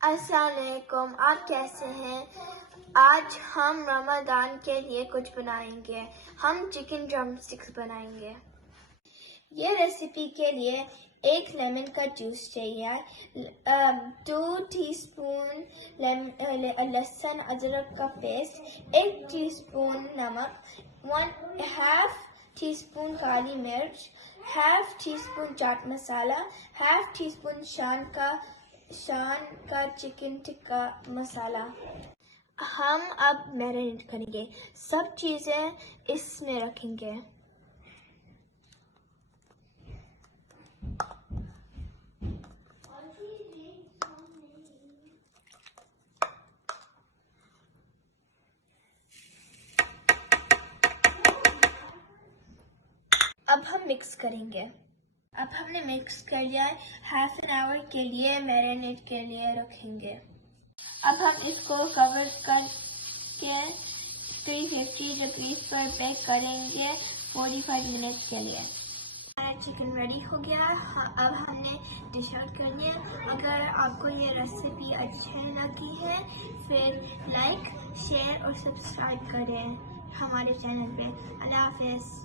अस्सलाम वालेकुम, आप कैसे हैं? आज हम रमज़ान के लिए कुछ बनाएंगे। हम चिकन ड्रम स्टिक्स बनाएंगे। ये रेसिपी के लिए एक लेमन का जूस चाहिए, 2 टीस्पून लहसुन अदरक का पेस्ट, 1 टीस्पून नमक, 1/2 टीस्पून काली मिर्च, 1/2 टीस्पून चाट मसाला, 1/2 टीस्पून शान का चिकन टिक्का मसाला। हम अब मैरिनेट करेंगे, सब चीज़ें इसमें रखेंगे। अब हम मिक्स करेंगे। अब हमने मिक्स कर लिया है, हाफ एन आवर के लिए मैरिनेट के लिए रखेंगे। अब हम इसको कवर करके 350 डिग्रीज पर बेक करेंगे 45 मिनट्स के लिए। हमारा चिकन रेडी हो गया। अब हमने डिश आउट कर लिया। अगर आपको ये रेसिपी अच्छी लगी है फिर लाइक, शेयर और सब्सक्राइब करें हमारे चैनल पे। अल्लाह हाफिज़।